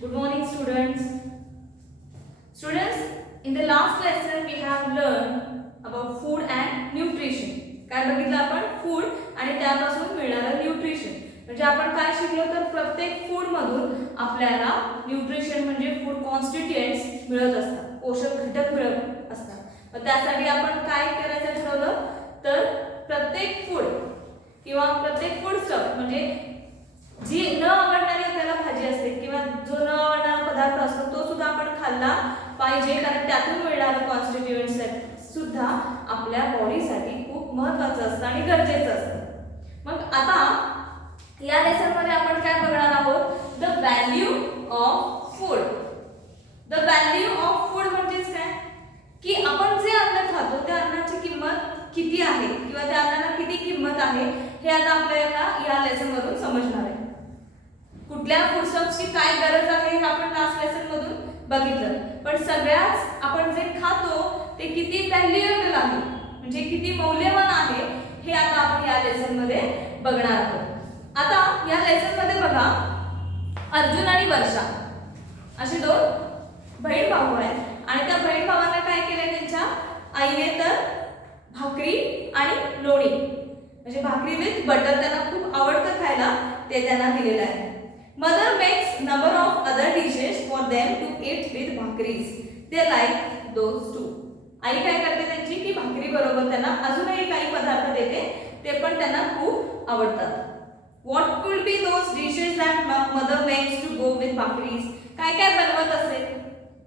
Good morning, students. Students, in the last lesson we have learned about food and nutrition. काय बघितलं आपण? Food आणि त्यापासून मिळणारं न्यूट्रिशन. म्हणजे आपण काय शिकलो तर प्रत्येक फूड मधून आपल्याला न्यूट्रिशन म्हणजे फूड कॉन्स्टिट्युएंट्स मिळत असतात, पोषक घटक मिळत असतात. मग त्यासाठी आपण काय करायचं ठरवलं तर प्रत्येक फूड किंवा प्रत्येक फूड स्टफ म्हणजे जी न आवडणारी आपल्याला भाजी असते किंवा जो न आवडणारा पदार्थ असतो तो सुद्धा आपण खाल्ला पाहिजे, कारण त्यातून मिळणारं कॉन्स्टिट्युएंट्स सुद्धा आपल्या बॉडीसाठी खूप महत्त्वाचं असतं आणि गरजेचं असतं. मग आता या लेसन मध्ये आपण काय बघणार आहोत? The value of food. The value of food म्हणजेच काय की आपण जे अन्न खातो त्या अन्नाची किंमत किती आहे किंवा त्या अन्नाला किती किंमत आहे हे आता आपल्याला या लेसन मधून समजणार आहे. कुठल्या फूडस्टफची काय गरज आहे हे आपण लास्ट लेसन मधून बघितलं, पण सगळ्याच आपण जे खातो ते किती व्हॅल्युएबल आहे म्हणजे किती मौल्यवान आहे हे आता आपण या लेसन मध्ये बघणार आहोत. आता या लेसन मध्ये बघा, अर्जुन आणि वर्षा असे दोन बहीण भाऊ आहेत आणि त्या बहीण भावांना काय केलंय त्यांच्या आईने तर भाकरी आणि लोणी म्हणजे भाकरी विथ बटर त्यांना खूप आवडतं खायला ते त्यांना दिलेलं आहे. Mother makes number of other dishes for them to eat with bhakris. They like those too. आई काय करते त्यांची की भाकरी बरोबर त्यांना अजूनही काही पदार्थ देते, ते पण त्यांना खूप आवडतात. What could be those dishes that mother makes to go with bhakris? काय काय बनवत असेल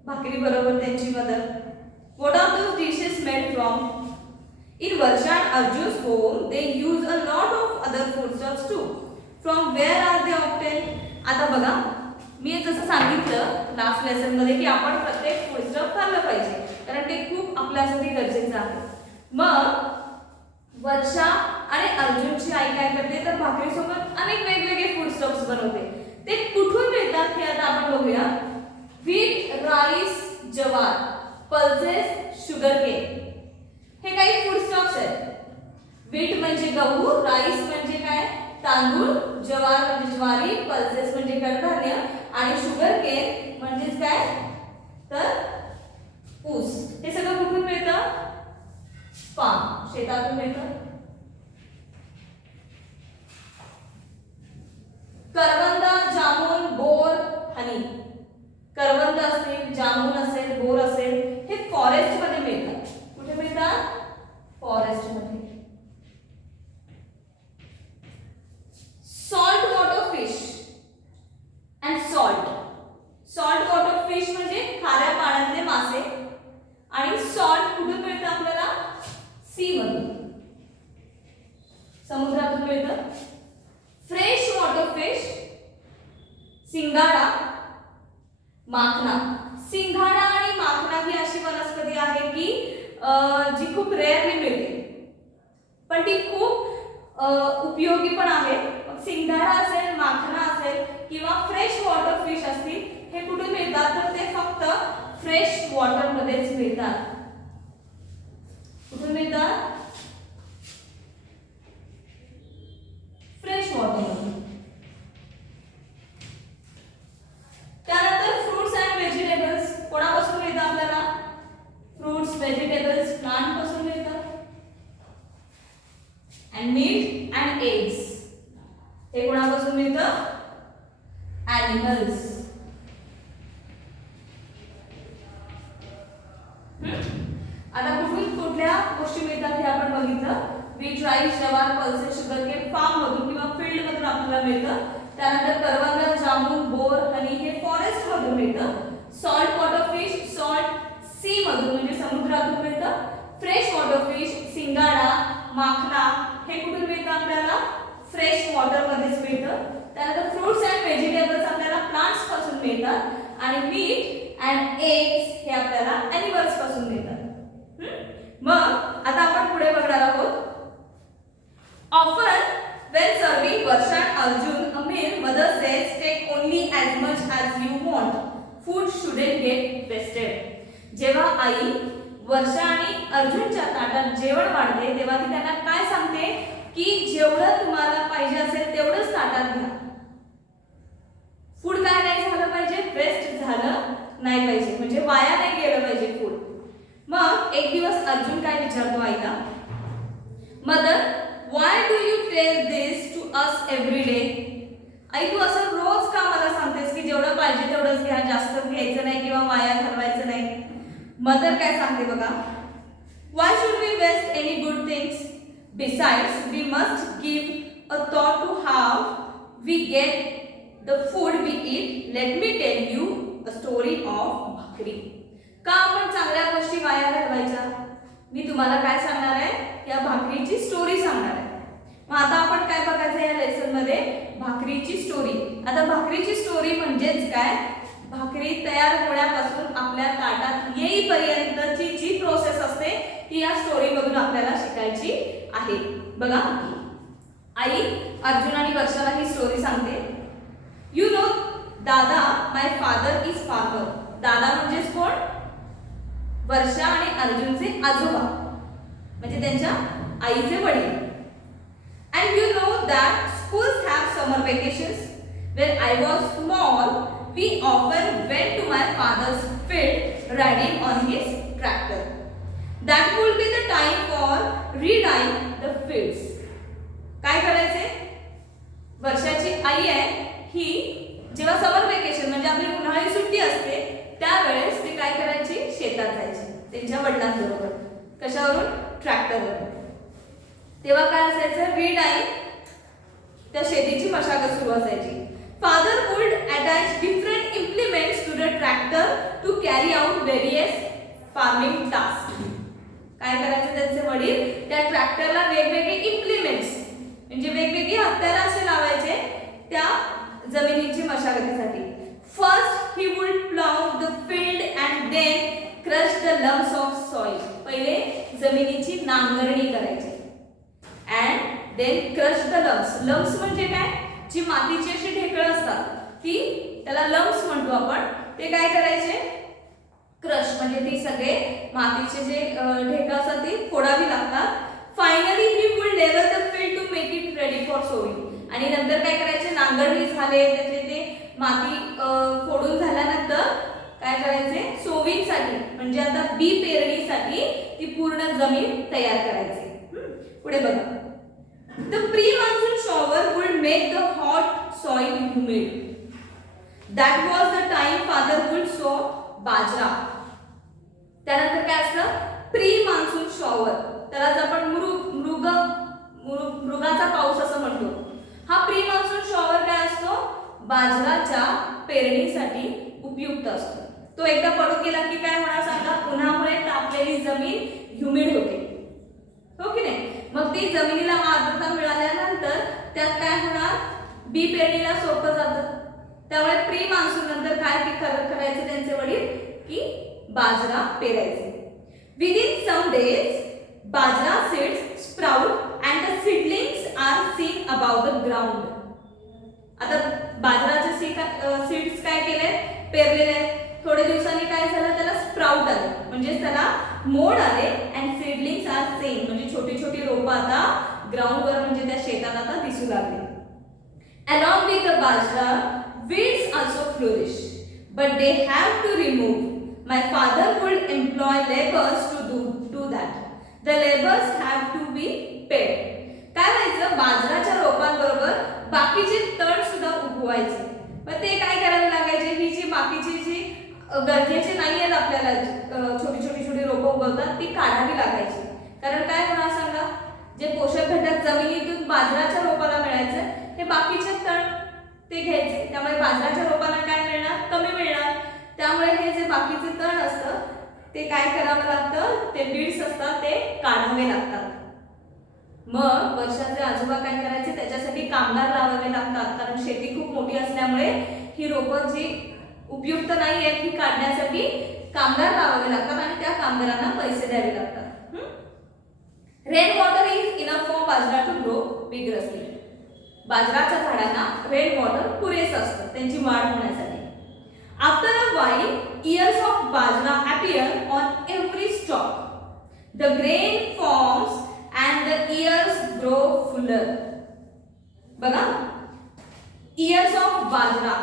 भाकरी बरोबर त्यांची mother? What are those dishes made from? In Varsha and Arjun's home, they use a lot of other foodstuffs too. From where are they obtained? आता बघा, मी जसं सांगितलं लास्ट लेसन मध्ये की आपण प्रत्येक फूडस्टफ खाल्लं पाहिजे कारण ते खूप आपल्यासाठी गरजेचं आहे. मग वर्षा आणि अर्जुनची आई काय करते तर भाकरीसोबत अनेक वेगवेगळे फूडस्टफ्स बनवते. ते कुठून मिळतात हे आता आपण बघूया. व्हीट, राईस, ज्वार, पल्सेस, शुगरकेन हे काही फूडस्टफ्स आहेत. व्हीट म्हणजे गहू, राईस म्हणजे काय तांदूळ, ज्वार म्हणजे ज्वारी, पल्सेस म्हणजे कडधान्य आणि शुगरकेन म्हणजेच काय तर ऊस. हे सगळं कुठून मिळतं? फार्म, शेतातून मिळतं. करवंद, जामुन, बोर, हनी. करवंद असेल, जामुन असेल, बोर असेल हे फॉरेस्ट मध्ये मिळतात. कुठे मिळतात? फॉरेस्ट मध्ये. Salt water fish and salt. Salt water fish म्हणजे खाऱ्या पाण्यातले मासे आणि सॉल्ट कुठून मिळतं आपल्याला? सी मधून, समुद्रातून मिळतं. फ्रेश वॉटर फिश, सिंगाडा, माखना. सिंगाडा आणि माखना ही अशी वनस्पती आहे की जी खूप रेअरली मिळते पण ती खूप उपयोगी पण आहे. सिंगाडा असेल, माखना असेल किंवा फ्रेश वॉटर फिश असतील हे कुठून मिळतात तर ते फक्त फ्रेश वॉटर मध्येच मिळतात. कुठून मिळतात? फ्रेश वॉटर मध्ये. त्यानंतर फ्रुट्स अँड व्हेजिटेबल्स कोणापासून मिळतात आपल्याला? फ्रुट्स, व्हेजिटेबल्स प्लांट पासून मिळतात. अँड मीट अँड एग्स हे कोणापासून मिळतं? ॲनिमल्स. आता कुठून कुठल्या गोष्टी मिळतात हे आपण बघितलं. व्हीट, राईस, ज्वार, पल्सेस, शुगरकेन फार्म मधून किंवा फील्ड मधून आपल्याला मिळतं. त्यानंतर करवंद, जामुन, बोर, हनी हे फॉरेस्ट मधून मिळतं. Salt water fish, salt sea मधून म्हणजे समुद्रातून मिळतं. फ्रेश वॉटर फिश, सिंगाडा, माखना हे कुठून मिळतं आपल्याला? फ्रेश वॉटर मध्येच मिळतं. त्यानंतर फ्रुट्स अँड व्हेजिटेबल्स आपल्याला प्लांट्स पासून मिळतात आणि मीट अँड एग्स हे आपल्याला ॲनिमल्स पासून मिळतात. मग आता आपण पुढे बघणार आहोत. Often when serving Varsha and Arjun a meal, mother says take only as much as you want. Food shouldn't get wasted. जेव्हा आई वर्षा आणि अर्जुनच्या ताटात जेवण वाढते तेव्हा ती त्यांना काय सांगते की जेवढं तुम्हाला पाहिजे असेल तेवढंच ताटात घ्या. फूड काय नाही झालं पाहिजे, वेस्ट एव्हरी डे. आई तू असं रोज का मला सांगतेस की जेवढं पाहिजे तेवढंच घ्या, जास्त घ्यायचं नाही किंवा वाया घालवायचं नाही. मदर काय सांगते बघा, why should we waste any good things? Besides we must give a thought to how we get the food we eat. Let me tell you a story of bhakri. का आपण चांगल्या गोष्टी वाया घालवायच्या? मी तुम्हाला काय सांगणार आहे, या भाकरीची स्टोरी सांगणार आहे. मग आता आपण काय बघायचं या लेसन मध्ये, भाकरीची स्टोरी. आता भाकरीची स्टोरी म्हणजेच काय, भाकरी तयार होण्यापासून आपल्या ताटात येईपर्यंतची जी प्रोसेस असते ती या स्टोरी मधून आपल्याला शिकायची आहे. बघा, आई अर्जुन आणि वर्षाला ही स्टोरी सांगते. यू नो दादा, माय फादर इज फार्मर. दादा म्हणजेच कोण? वर्षा आणि अर्जुनचे आजोबा, म्हणजे त्यांच्या आईचे वडील. And you know that schools have summer vacations. When I was small, we often went to my father's field riding on his tractor. That would be the time for re-dyeing the fields. काय करायचे? वर्षाची आई आहे ही, जेव्हा समर vacation म्हणजे आपली उन्हाळी सुट्टी असते त्यावेळेस ती काय करायची, शेतात जायची त्यांच्या वडिलांबरोबर. कशावरून? ट्रॅक्टरवर. तेव्हा काय असायचं, रीडाईंग, त्या शेतीची मशागत सुरू असायची. Father would attach different implements to the tractor to carry out various farming task. काय करायचं त्यांचे वडील, त्या ट्रॅक्टरला वेगवेगळे इम्प्लिमेंट्स म्हणजे वेगवेगळी हत्यारं असे लावायचे त्या जमिनीची मशागतीसाठी. First he would plough the field and then crush the lumps of soil. पहिले जमिनीची नांगरणी करायची and then crush the lumps. Lumps म्हणजे काय, जी मातीची अशी ढेकळं असतात ती, त्याला लम्प्स म्हणतो आपण. ते काय करायचे, क्रश म्हणजे ती सगळे मातीचे जे ढेकळं असतात ती फोडावी लागतात. Finally he would level the field to make it ready for sowing. आणि नंतर काय करायचे, नांगरणी झाले त्यातले ते माती फोडून झाल्यानंतर काय करायचे, सोविंग साठी म्हणजे आता बी पेरणीसाठी ती पूर्ण जमीन तयार करायची. पुढे बघा, the pre-monsoon shower would make the hot soil humid. That was the time father would sow बाजरा. त्यानंतर काय असतं, प्री मान्सून शॉवर, त्यालाच आपण मृगाचा पाऊस असं म्हणतो. हा प्री मान्सून शॉवर काय असतो, बाजराच्या पेरणीसाठी उपयुक्त असतो. तो एकदा पडून गेला की काय होणार सांगा, उन्हामुळे तापलेली जमीन ह्युमिड होते, हो की नाही. मग ती जमिनीला आर्द्रता मिळाल्यानंतर त्यात काय होणार, बी पेरणीला सोपं जातं. त्यामुळे प्री मान्सून नंतर काय करायचं त्यांचे वडील, की बाजरा पेरायचे. Within some days bajra seeds sprout and the seedlings are seen about the ground. आता बाजराचे सीड्स काय केले, पेरलेले. थोडे दिवसांनी काय झालं, त्याला स्प्राउट आले म्हणजे त्याला मोड आले. अँड सीडलिंग्स आर सीन म्हणजे छोटी छोटी रोपं आता ग्राउंडवर म्हणजे त्या शेतात आता दिसू लागली. Along with the bajra weeds also flourish, but they have to remove. My father would employ laborers to do that. The laborers have to be paid. काय व्हायचं, बाजराच्या रोपांबरोबर बाकीचे तण सुद्धा उगवायचे. मग ते काय करावे लागायचे, ही जी बाकीची जी गरजेची नाही आहेत आपल्याला छोटी छोटी छोटी रोपं उगवतात ती काढावी लागायची. कारण काय होणार सांगा, जे पोषक घटक जमिनीतून बाजराच्या रोपाला मिळायचं हे बाकीचे तण ते घ्यायचे. त्यामुळे बाजराच्या रोपांना काय मिळणार, कमी मिळणार. त्यामुळे हे जे बाकीचे तण असतं ते काय करावं लागतं, ते बीड्स असतात ते काढावे लागतात. मग वर्षाचे आजोबा काय करायचे, त्याच्यासाठी कामगार लावावे लागतात. कारण शेती खूप मोठी असल्यामुळे ही रोपं जी उपयुक्त नाही आहेत ही काढण्यासाठी कामगार लावावे लागतात आणि त्या कामगारांना पैसे द्यावे लागतात. Rain water is enough for bajra to grow vigorously. बाजराच्या झाडांना रेन वॉटर पुरेसं असतं त्यांची वाढ होण्यासाठी. After a while ears of bajra appear on every stalk. The grain forms and the ears grow fuller. बघा, ears of bajra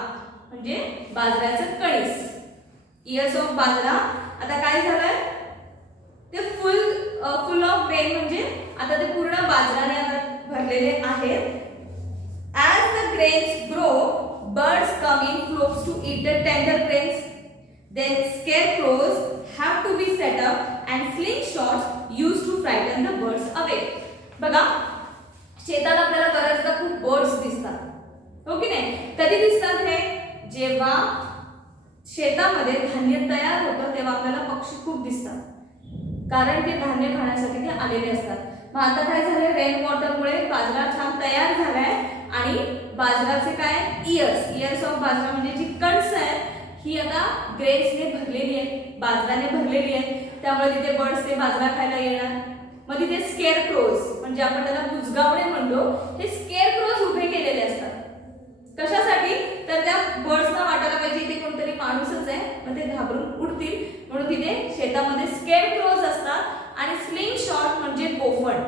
म्हणजे बाजऱ्याचं कणीस. ears of बाजरा आता काय झालंय, ते फुल ऑफ ग्रेन म्हणजे आता ते पूर्ण बाजराने आता भरलेले आहेत. As the grains grow, birds come in flocks to eat the tender grains. Then scarecrows have to be set up and slingshots used to frighten the birds away. बघा, शेतात आपल्याला बऱ्याचदा खूप बर्ड्स दिसतात, हो की नाही? कधी दिसतात हे? जेव्हा शेतामध्ये धान्य तयार होतं तेव्हा आपल्याला पक्षी खूप दिसतात, कारण ते धान्य खाण्यासाठी ते आलेले असतात. मग आता काय झालं, रेन वॉटरमुळे बाजरा छान तयार झालाय आणि बाजराचे काय इयर्स ऑफ बाजरा म्हणजे जी कणस आहे ही आता ग्रेन्सने भरलेली आहे, बाजराने भरलेली आहे, त्यामुळे तिथे बर्ड्स ते बाजरा खायला येणार. मग तिथे स्केअरक्रोज म्हणजे आपण त्याला बुजगावणे म्हणतो, हे स्केअरक्रोज उभे केलेले असतात. कशासाठी? तर त्या बर्ड्सना वाटायला पाहिजे इथे कोणतरी माणूसच आहे, मग ते घाबरून उडतील, म्हणून तिथे शेतामध्ये स्केअरक्रोज असतात. आणि स्लिंग शॉट म्हणजे गोफण.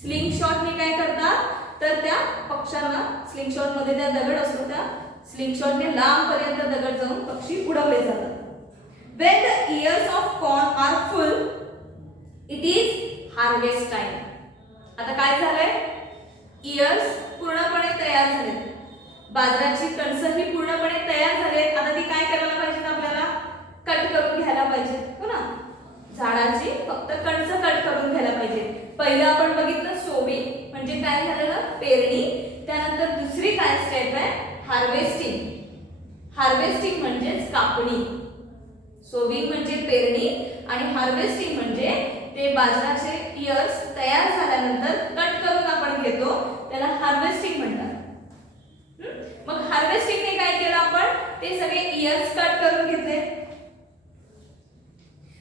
स्लिंग शॉटने काय करतात, तर त्या पक्ष्यांना, स्लिंग शॉट मध्ये त्या दगड असतो, त्या स्लिंग शॉटने लांब पर्यंत दगड जाऊन पक्षी उडवले जातात. When the ears of corn are full, it is harvest time. आता काय झालंय, इयर्स पूर्णपणे तयार झालेत, बाजराची कणस ही पूर्णपणे तयार झालेत. आता ती काय करायला पाहिजे, आपल्याला कट करून घ्यायला पाहिजे, हो ना? झाडाची फक्त कणस कट करून घ्यायला पाहिजे. पहिलं आपण बघितलं सोविंग म्हणजे काय झालं, पेरणी. त्यानंतर दुसरी काय स्टेप आहे, हार्वेस्टिंग. हार्वेस्टिंग म्हणजे कापणी. सोविंग म्हणजे पेरणी आणि हार्वेस्टिंग म्हणजे ते बाजराचे इयर्स तयार झाल्यानंतर कट करून आपण घेतो, त्याला हार्वेस्टिंग म्हणतात. मग हार्वेस्टिंगने काय केलं, आपण ते सगळे इयर्स कट करून घेतले.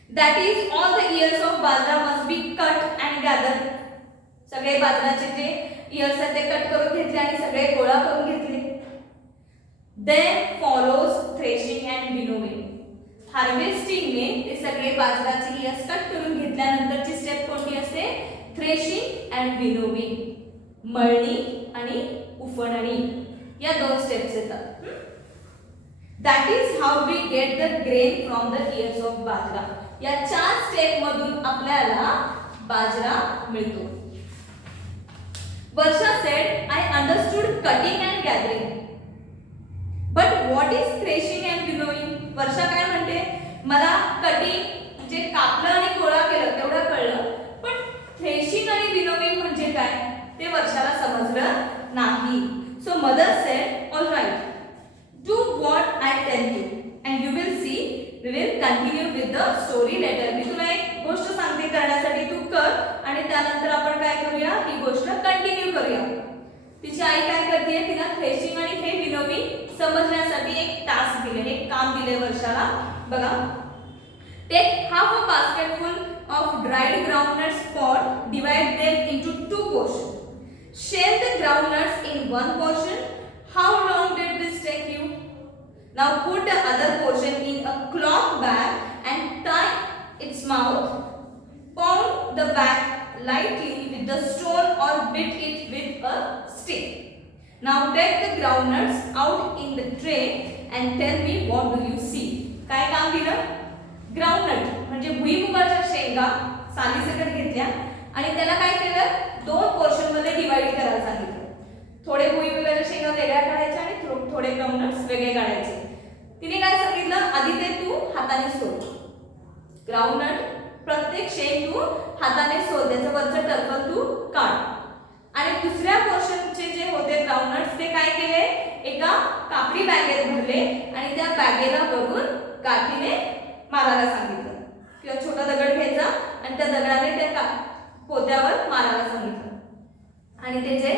That is all the ears of bajra must be cut and gathered. सगळे बाजराचे जे इयर्स आहेत ते कट करून घेतले आणि सगळे गोळा करून घेतले. Then follows threshing and winnowing. Harvesting ने ते सगळे बाजराचे इयर्स कट करून घेतल्यानंतरची स्टेप कोणती असते, थ्रेशिंग अँड विनोविंग. मळणी आणि उफणणी या दोन स्टेप्स येतात. That is how we get the grain from the ears of bajra. या 4 स्टेप मधून आपल्याला बाजरा मिळतो. वर्षा said, I understood cutting and gathering. But what is threshing and winnowing? वर्षा काय म्हणते, मला कटिंग म्हणजे कापलं आणि गोळा केलं तेवढं कळलं, पण थ्रेशिंग आणि विनोविंग म्हणजे काय ते वर्षाला समजलं नाही. So mother said, all right, do what I tell you and you will see we will continue with the story later. मी तुला एक गोष्ट सांगते करण्यासाठी, तू कर आणि त्यानंतर आपण काय करूया, ही गोष्ट कंटिन्यू करूया. तिची आई काय करते, तिला थ्रेशिंग आणि हे विनोविंग समजण्यासाठी एक टास्क दिले, एक काम दिले वर्षाला. बघा, take half a basketful of dried groundnuts pod, divide them into 2 portions. Shell the groundnuts in one portion. How long did this take you? Now put the other portion in a cloth bag and tie its mouth. Pound the bag lightly with the stone or beat it with a stick. Now take the groundnuts out in the tray and tell me what do you see. काय काम दिलं, groundnut म्हणजे भुईमुगाच्या शेंगा सालीसकट घेतल्या आणि त्याला काय केलं, 2 पोर्शन मध्ये डिवाइड करायला सांगितलं. थोडे भुईमुगाच्या शेंगा वेगळ्या काढायच्या आणि थोडे ग्राउंडनट्स वेगळे काढायचे. तिने काय सांगितलं, आधी ते तू हाताने सोड, ग्राउंडनट प्रत्येक शेंग तू हाताने सोड, त्याचं वरचं टर्फल तू काढ. आणि दुसऱ्या पोर्शनचे जे होते ग्राउंडनट्स ते काय केले, एका कापडी बॅगेत भरले आणि त्या बॅगेला वरून काठीने मारायला सांगितलं, किंवा छोटा दगड घ्यायचा आणि त्या दगडाने त्या पोत्यावर मारायला सांगितलं आणि त्याचे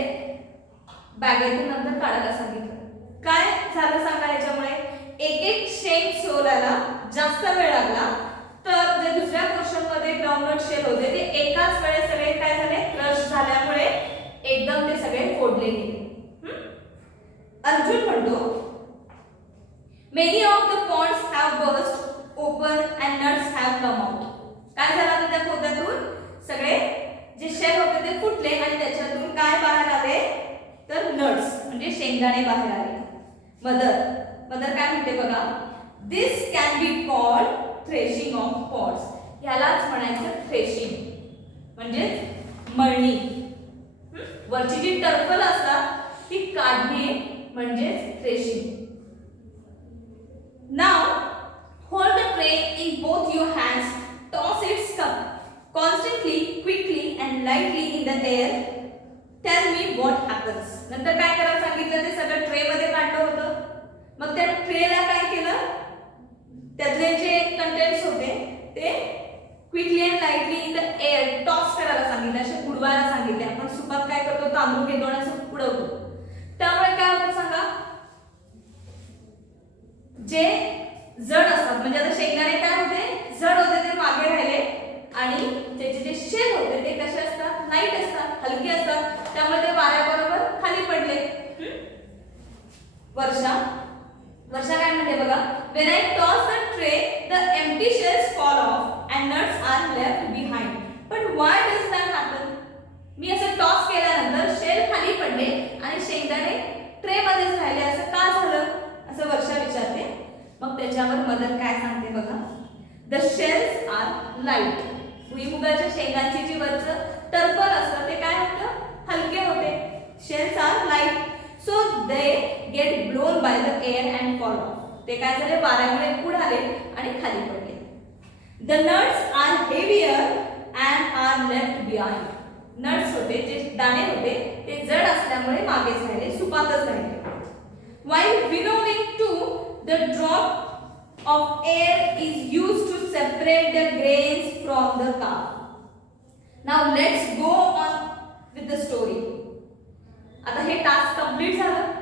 बॅगेतून नंतर काढायला सांगितलं. काय झालं सांगा, याच्यामुळे एक एक शेंग सोलायला जास्त वेळ लागला, तर जे दुसऱ्या पोर्शन मध्ये ग्राउंडनट शेल होते ते एकाच वेळेस सगळे काय झाले, क्रश झाल्यामुळे एकदम ते सगळे फोडले गेले. अर्जुन म्हणतो, many of the pods have burst open and nuts have come out. काय झालं, तर त्या पोत्यातून सगळे जे शेल होते ते फुटले आणि त्याच्यातून काय बाहेर आले, तर नट्स म्हणजे शेंगदाणे बाहेर आले. मदर काय म्हणते बघा, this can be called threshing of pods. यालाच म्हणायचं थ्रेशिंग म्हणजे मळणी. वरची जी टर्फल असतात ती काढणे म्हणजेच threshing. Now hold the tray in both your hands, toss it constantly, quickly and lightly in the air. Tell me what happens. नंतर काय करायला सांगितलं, ते सगळं ट्रे मध्ये काढलं होतं. मग त्या ट्रेला काय केलं, त्यातले जे कंटेंट्स होते ते quickly and lightly in the air toss करायला सांगितलं, असे उडवायला सांगितले. आपण सुपात काय करतो, तांदूळ घेतो आणि असं उडवतो. त्यामुळे काय होतं सांगा, जे जड असतात म्हणजे आता शेंगदाणे काय होते, जड होते, ते मागे राहिले आणि त्याचे जे शेल होते ते कसे असतात, लाईट असतात, हलके असतात. त्यामुळे ते वाऱ्याबरोबर खाली पडले. वर्षा काय म्हणते बघा, when I toss the tray the empty shells fall off and nuts are left behind, but why does that happen? मी असं टॉस केल्यानंतर शेल खाली पडले आणि शेंगदाणे ट्रे मध्येच राहिले, असं का झालं, असं वर्षा विचारते. मग त्याच्यावर मदर काय सांगते बघा, the shells are light. भुईमुगाच्या शेंगांची जी वरचं टर्फल असतं ते काय होतं, हलके होते. shells are light, so they get blown by the air and fall off. ते काय झाले, वाऱ्यामुळे उडाले आणि खाली पडले. the nuts are heavier and are left behind. Nuts होते, जे दाणे होते ते जड असल्यामुळे मागेच राहिले, सुपातच राहिले. while winnowing too, the drop of air is used to separate the grains from the chaff. Now let's go on with the story. आता हे टास्क कंप्लीट झालं.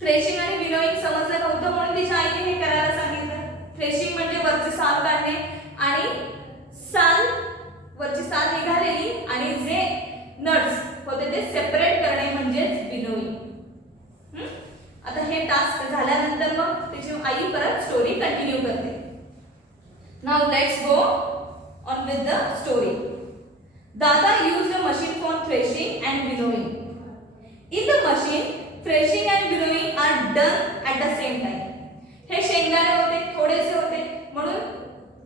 थ्रेशिंग आणि विनोइंग समजलं नव्हतं म्हणून तिच्या आईने हे करायला सांगितलं. थ्रेशिंग म्हणजे वरची साल काढणे आणि वरची साल निघालेली आणि जे नट्स होते ते सेपरेट करणे म्हणजेच विनोइंग. आता हे टास्क झाल्यानंतर मग तिची आई परत स्टोरी कंटिन्यू करते. Now let's go on with the story. दादा used a machine for threshing and winnowing. In the machine, threshing and winnowing are done at the same time. हे शेंगदाणे होते, थोडेसे होते म्हणून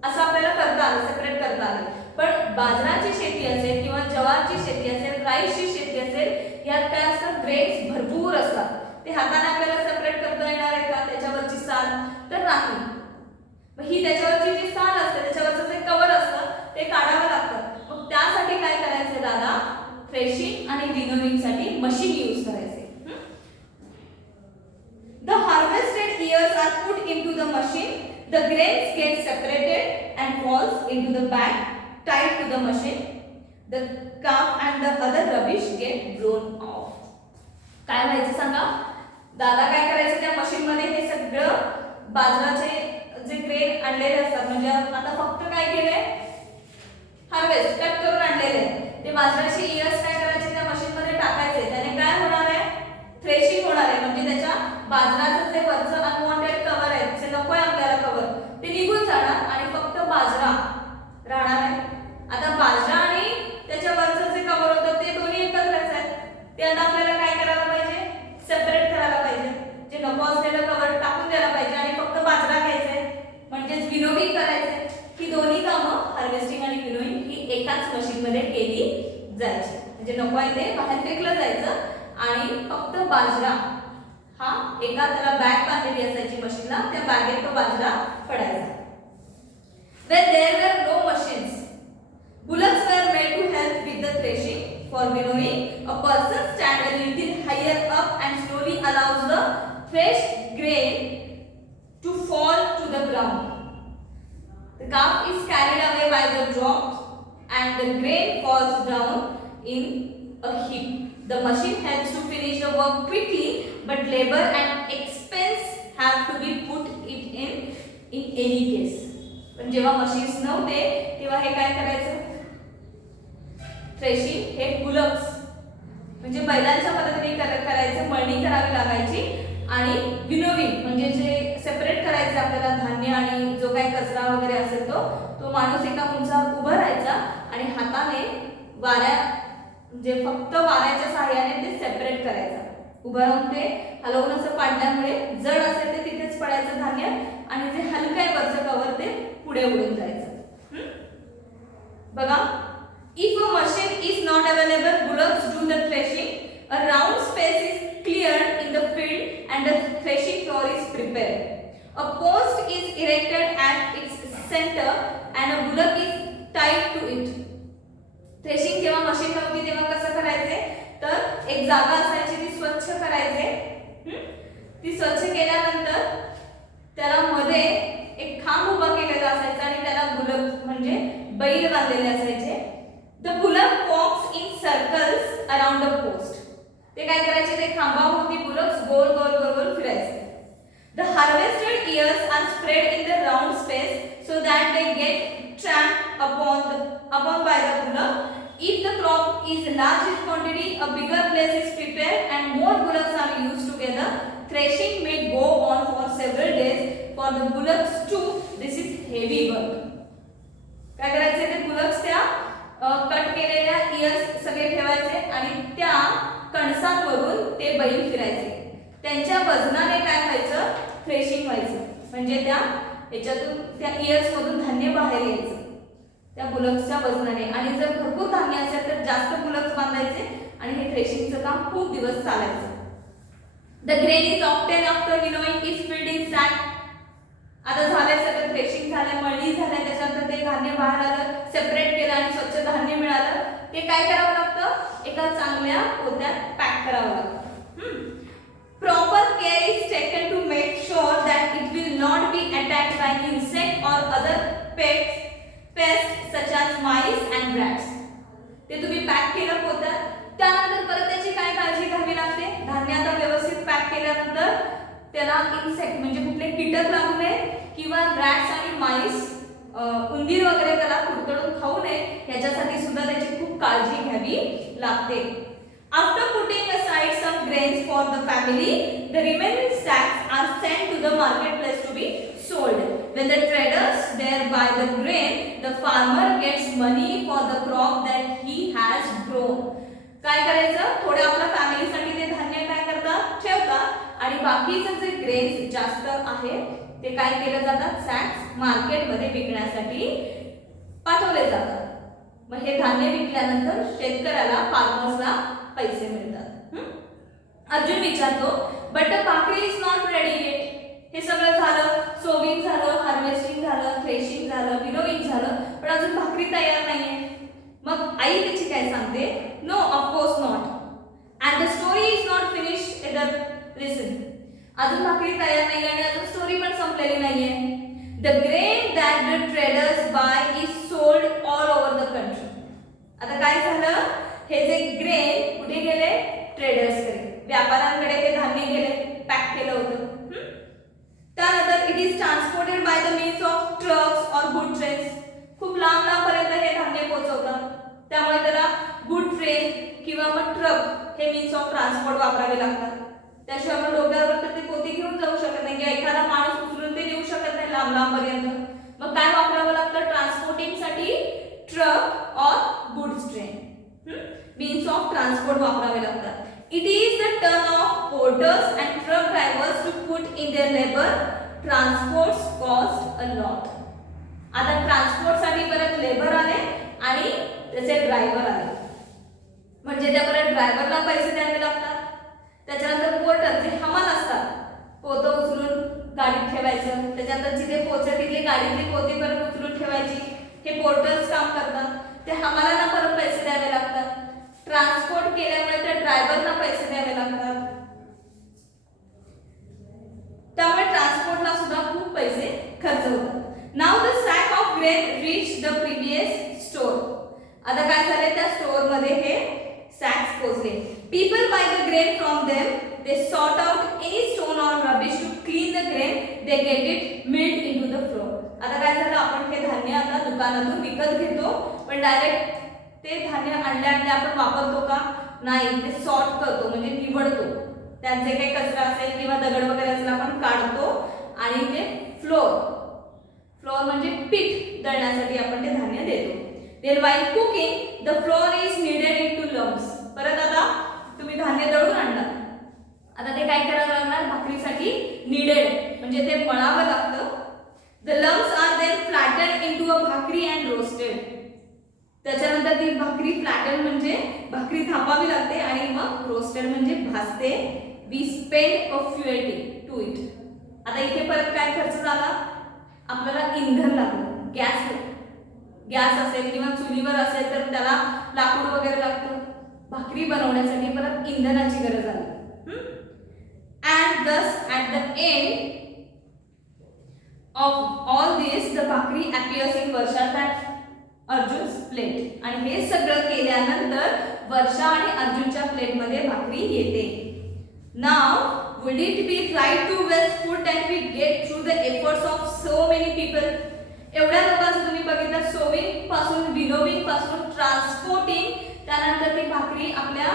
असं आपल्याला करता आलं, सेपरेट करता आलं. पण बाजराची शेती असेल किंवा ज्वारीची शेती असेल, राईसची शेती असेल, यात काय असतं, ग्रेन्स भरपूर असतात. ते हाताने आपल्याला सेपरेट करता येणार आहे का, त्याच्यावरची साल तर नाही. मग ही त्याच्यावरची जी साल असते, त्याच्यावरचं जे कव्हर असतं ते काढावं लागतं. मग त्यासाठी काय करायचं दादा, थ्रेशिंग आणि विनोविंग साठी मशीन यूज करायचे. The harvested ears are put into the machine. The grains get separated and falls into the bag tied to the machine. The chaff and the other rubbish get blown off. काय व्हायचं सांगा, दादा काय करायचं, त्या machine मध्ये हे सगळं बाजराचे जे ग्रेन आणलेले असतात, म्हणजे आता फक्त काय केलंय, हार्वेस्ट कट करून आणलेले ते बाजराचे इयर्स काय करायचे, त्या मशीन मध्ये टाकायचे. त्याने काय होणार आहे, थ्रेशिंग होणार आहे. म्हणजे त्याच्या बाजराचं जे वरचं अनवॉन्टेड कव्हर आहे, जे नको आहे आपल्याला कव्हर, ते निघून जाणार आणि फक्त बाजरा राहणार आहे. आता बाजरा आणि त्याच्या वरचं जे कव्हर होतं ते दोन्ही एकत्रच आहेत. ते आता आपल्याला काय करायला पाहिजे, सेपरेट करायला पाहिजे. जे नको असलेलं कव्हर टाकून द्यायला पाहिजे आणि फक्त बाजरा घ्यायचा आहे, म्हणजेच विनोविंग करायचंय. ही दोन्ही कामं हार्वेस्टिंग आणि विनोविंग ही एकाच मशीन मध्ये केली जायची. म्हणजे नको आहे ते बाहेर फेकलं जायचं आणि फक्त बाजरा हा एका त्याला बॅग बांधलेली असायची मशीनला, त्या बॅगेत तो बाजरा पडायचा. When there were no machines, bullocks were made to help with the threshing. For winnowing, a person stands a little higher up and slowly allows the threshed grain to fall to the ground. The chaff is carried away by the drops and the grain falls down in a heap. The machine helps to finish the work quickly, but labor and expense have to be put it in any case. पण जेव्हा machines नव्हते तेव्हा हे काय करायचं, threshing हे bullocks म्हणजे बैलांच्या मदतीने करायचं, मळणी करावी लागायची. आणि विनोविंग म्हणजे जे सेपरेट करायचं आपल्याला धान्य आणि जो काही कचरा वगैरे असेल तो माणूस एका उंचावर उभं राहायचा आणि हाताने म्हणजे फक्त वाऱ्याच्या सहाय्याने ते सेपरेट करायचं. उभं राहून ते हलवून असं पाडल्यामुळे जड असेल ते तिथेच पडायचं धान्य आणि जे हलकं आहे वरचं कव्हर ते पुढे उडून जायचं. बघा, if a machine is not available, bullocks do the threshing. A round space is threshing floor is prepared. A post is erected at its center and a bullock is tied to it. Threshing जेव्हा machine नव्हती तेव्हा कसं करायचे तर एक जागा असायची ती स्वच्छ करायचे. ती स्वच्छ केल्यानंतर त्याला मध्ये एक खांब उभा केलेला असायचा आणि त्याला बुलक म्हणजे बैल बांधलेले असायचे. The bullock walks in circles around the post. ते काय करायचे ते खांबाभोवती बुलक्स गोल गोल गोल गोल फिरायचे. The harvested ears are spread in the round space so that they get tramped upon by the bullock. If the crop is large in quantity, a bigger place is prepared and more bullocks are used together. Threshing may go on for several days for the bullocks too. This is heavy work. काय करायचे ते bullocks त्या cut केलेल्या years सगळे ठेवायचे आणि त्या कणसांवरून ते बैल फिरायचे. त्यांच्या वजनाने काय व्हायचं थ्रेशिंग व्हायचं म्हणजे त्या याच्यातून त्या इयर्स मधून धान्य बाहेर यायचं त्या बुलक्सच्या वजनाने. आणि जर भरपूर धान्य असेल तर जास्त बुलक्स बांधायचे आणि हे थ्रेशिंगचं काम खूप दिवस चालायचं. The grain is obtain after winnowing is filled in sack. आता झालंय सगळं थ्रेशिंग झालं मळणी झालं त्याच्यानंतर ते धान्य बाहेर आलं सेपरेट केलं आणि स्वच्छ धान्य मिळालं. ते काय करावं लागतं एका चांगल्या पोत्यात पॅक करावं लागतं. Proper care is taken to make sure that it will not be attacked by insect or other pests such as mice and rats. ते तुम्ही पॅक केलं पोत्यात त्यानंतर परत त्याची काय काळजी घ्यावी लागते. धान्य आता व्यवस्थित पॅक केल्यानंतर त्याला इन्सेक्ट म्हणजे कुठले कीटक लागू नये किंवा रॅट्स आणि माईस उंदीर वगैरे त्याला कुरतडून खाऊ नये याच्यासाठी सुद्धा त्याची खूप काळजी घ्यावी लागते. After putting aside some grains for the family, the remaining sacks are sent to the marketplace to be sold. When the traders there buy the grain, the farmer gets money for the crop that he has grown. काय करायचं थोडे आपल्या फॅमिलीसाठी ते धान्य काय करतात ठेवतात आणि बाकीचे जे ग्रेन्स जास्त आहे ते काय केलं जातात सॅक्स मार्केटमध्ये विकण्यासाठी पाठवले जातात. मग हे धान्य विकल्यानंतर शेतकऱ्याला फार्मर्सला पैसे मिळतात. अर्जुन विचारतो बट द भाकरी इज नॉट रेडी येट. हे सगळं झालं सोविंग झालं हार्वेस्टिंग झालं थ्रेशिंग झालं विनोविंग झालं पण अजून भाकरी तयार नाहीये. मग आई त्याची काय सांगते no of course not and the story is not finished either. Listen अजून भाकरी तयार नाही आणि अजून स्टोरी पण संपलेली नाहीये. The grain that the traders buy is sold all over the country. आता काय झालं हे जे ग्रेन कुठे गेले ट्रेडर्सकडे व्यापाऱ्यांकडे हे धान्य गेले पॅक केलं होतं. त्यानंतर it is transported by the means of trucks और गुड ट्रेन्स. खूप लांब लांबपर्यंत हे धान्य पोहोचवतात त्यामुळे त्याला गुड ट्रेन किंवा मग ट्रक हे मीन्स ऑफ ट्रान्सपोर्ट वापरावे लागतात. त्याशिवाय आपण डोक्यावर तर ती पोती घेऊन जाऊ शकत नाही किंवा एखादा माणूस उचलून ते नेऊ शकत नाही लांब लांबपर्यंत. मग काय वापरावं लागतं ट्रान्सपोर्टिंगसाठी ट्रक और goods train means of transport वापरावे लागतात. It is the turn of porters and truck drivers to put in their labor. Transports cost a lot. आता ट्रान्सपोर्ट साठी परत लेबर आले आणि त्याचे ड्रायव्हर आले म्हणजे त्या परत ड्रायव्हरला पैसे द्यावे लागतात. त्याच्यानंतर पोर्टर जे हमाल असतात पोतं उचलून गाडीत ठेवायचं त्याच्यानंतर जिथे पोहोचेल तिथली गाडीतली पोती परत उचलून ठेवायची हे पोर्टर्स काम करतात. ते हमालांना परत पैसे द्यावे लागतात. ट्रान्सपोर्ट केल्यामुळे त्या ड्रायव्हरना पैसे द्यावे लागतात त्यामुळे ट्रान्सपोर्टला सुद्धा खूप पैसे खर्च होतात. Now the sack of grain reach the previous store. आता काय झाले त्या स्टोर मध्ये हे सॅक्स पोहोचले. People buy the grain from them they sort out any stone और rubbish to clean the grain they get it milled into the flour. आता काय झालं आपण हे धान्य आता दुकानातून विकत घेतो पण डायरेक्ट ते धान्य आणल्या आपण वापरतो का नाही ते सॉर्ट करतो म्हणजे निवडतो त्यात जे काही कचरा असेल किंवा दगड वगैरे असेल आपण काढतो आणि ते फ्लोर म्हणजे पीठ दळण्यासाठी आपण ते धान्य देतो. Then while cooking the flour is kneaded into lumps. परत आता तुम्ही धान्य दळून आणला आता ते काय करावं लागणार भाकरीसाठी नीडेड म्हणजे ते मळावं लागतं. The lumps are then flattened into a भाकरी and roasted. त्याच्यानंतर ती भाकरी फ्लॅटन म्हणजे भाकरी थापावी लागते आणि मग रोस्टेड म्हणजे भाजते. We spend a few days to it. आता इथे परत काय खर्च झाला, आपल्याला इंधन लागलं, गॅस असेल किंवा चुलीवर असेल तर त्याला लाकूड वगैरे लागतं, भाकरी बनवण्यासाठी परत इंधनाची गरज आली. And thus at the end of all this the भाकरी appears in Varsha's and Arjun's plate. आणि हे सगळं केल्यानंतर वर्षा आणि अर्जुनच्या प्लेट मध्ये भाकरी येते. Now would it be right to waste food that we get through the efforts of so many people? एवढ्या लोकांचं तुम्ही बघितलं, सोविंग पासून विनोविंग पासून ट्रान्सपोर्टिंग, त्यानंतर ती भाकरी आपल्या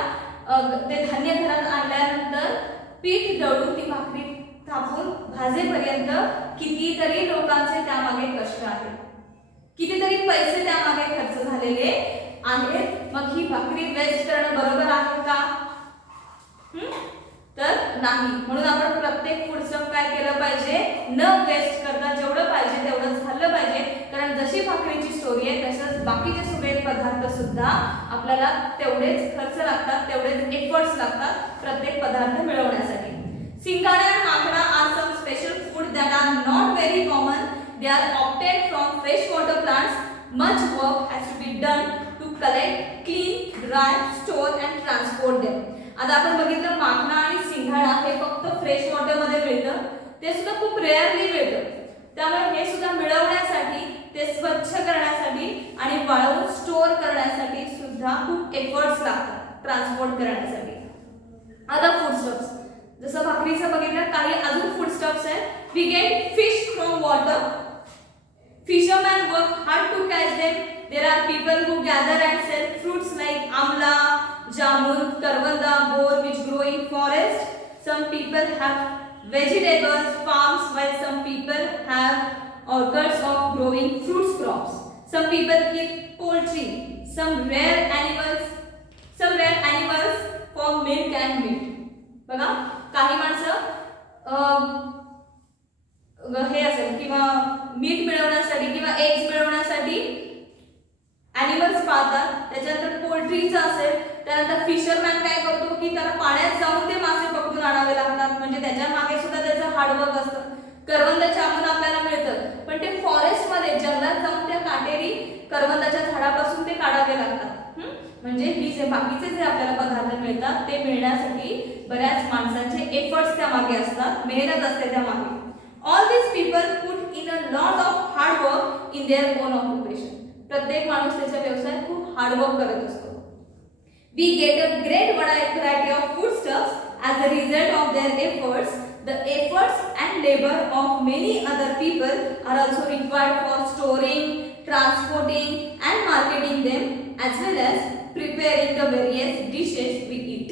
ते धान्य घरात आणल्यानंतर पीठ दळून ती भाकरी थापून भाजेपर्यंत कितीतरी लोकांचे त्यामागे कष्ट आहेत, कितीतरी पैसे त्यामागे खर्च झालेले आहेत. मग ही भाकरी वेस्ट करणं बरोबर आहे का? तर नाही. म्हणून आपण प्रत्येक फूडस्टफ काय केलं पाहिजे, न वेस्ट करता जेवढं पाहिजे तेवढंच खाल्लं पाहिजे. कारण जशी भाकरीची स्टोरी आहे तसंच बाकीचे सगळे पदार्थ सुद्धा आपल्याला तेवढेच खर्च लागतात, तेवढेच एफर्ट्स लागतात प्रत्येक पदार्थ मिळवण्यासाठी. सिंघाडा and makna are some special food that are not very common. They are obtained from freshwater plants. Much work has to be done to collect, clean, dry, store and transport them. आता आपण बघितलं माखणा आणि सिंघाडा हे फक्त fresh water मध्ये मिळतं, ते सुद्धा खूप रेअरली मिळतं. त्यामुळे हे सुद्धा मिळवण्यासाठी, ते स्वच्छ करण्यासाठी आणि वाळवून स्टोअर करण्यासाठी सुद्धा खूप एफर्ट्स लागतात ट्रान्सपोर्ट करण्यासाठी. आता फूडस्टफ्स, जसं भाकरीचं बघितलं, काही अजून फूडस्टफ्स आहेत. We get fish from water. Fishermen work hard to catch them. There are people who gather and sell fruits like amla, jamun, karvanda, boar which grow in forest. Some people have vegetables farms while some people have orchards of growing fruits crops. Some people keep poultry. Some rare animals for milk and meat. बघा, काही माणसं हे असेल किंवा मीठ मिळवण्यासाठी किंवा eggs मिळवण्यासाठी ॲनिमल्स पाळतात. त्याच्यानंतर पोल्ट्रीचं असेल, त्यानंतर फिशरमॅन काय करतो की त्याला पाण्यात जाऊन ते मासे पकडून आणावे लागतात, म्हणजे त्याच्या मागे सुद्धा त्याचं हार्डवर्क असतं. करवंद जामून आपल्याला मिळतं, पण ते फॉरेस्टमध्ये जंगलात जाऊन त्या काटेरी करवंदाच्या झाडापासून ते काढावे लागतात. म्हणजे ही जे बाकीचे जे आपल्याला पदार्थ मिळतात ते मिळण्यासाठी बऱ्याच माणसांचे एफर्ट्स त्यामागे असतात, मेहनत असते त्यामागे. All these people put in a lot of hard work in their own occupation. प्रत्येक माणूस त्याच्या व्यवसायात खूप हार्ड वर्क करत असतो. We get a great variety of foodstuffs as a result of their efforts. The efforts and labor of many other people are also required for storing, transporting and marketing them as well as preparing the various dishes we eat.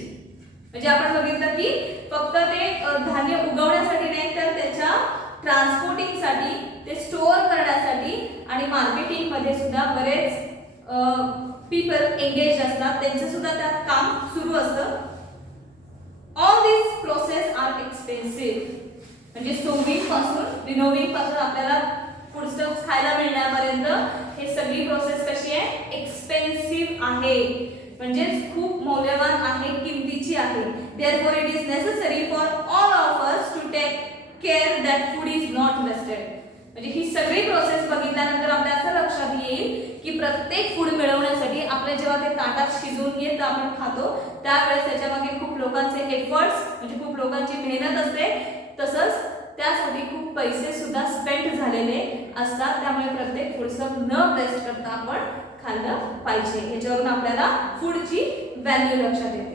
म्हणजे आपण बघितलं की फक्त ते धान्य उगवण्यासाठी नाही तर त्याच्या ट्रान्सपोर्टिंग साठी, ते स्टोअर करण्यासाठी आणि मार्केटिंग मध्ये सुद्धा बरेच पीपल एंगेज असतात, त्यांचं सुद्धा त्यात काम सुरू असतं. ऑल दिस प्रोसेस आर एक्सपेन्सिव्ह. म्हणजे स्टोविंग पासून विनोविंग पासून आपल्याला फूडस्टफ्स खायला मिळण्यापर्यंत हे सगळी प्रोसेस कशी आहे, एक्सपेन्सिव्ह आहे, म्हणजे खूप मौल्यवान आहे, किमतीची आहे. Therefore it is necessary for all of us to take care that food is not wasted. म्हणजे ही सगळी प्रोसेस बघितल्यानंतर आपल्या असं लक्षात येईल की प्रत्येक फूड मिळवण्यासाठी आपल्या जेव्हा ते ताटात शिजून येतं आपण खातो त्यावेळेस त्याच्यामागे खूप लोकांचे एफर्ट्स, म्हणजे खूप लोकांची मेहनत असते, तसंच त्यासाठी खूप पैसे सुद्धा स्पेंड झालेले असतात. त्यामुळे प्रत्येक फूडस्टफ न वेस्ट करता आपण खाल्लं पाहिजे. ह्याच्यावरून आपल्याला फूडची व्हॅल्यू लक्षात येते.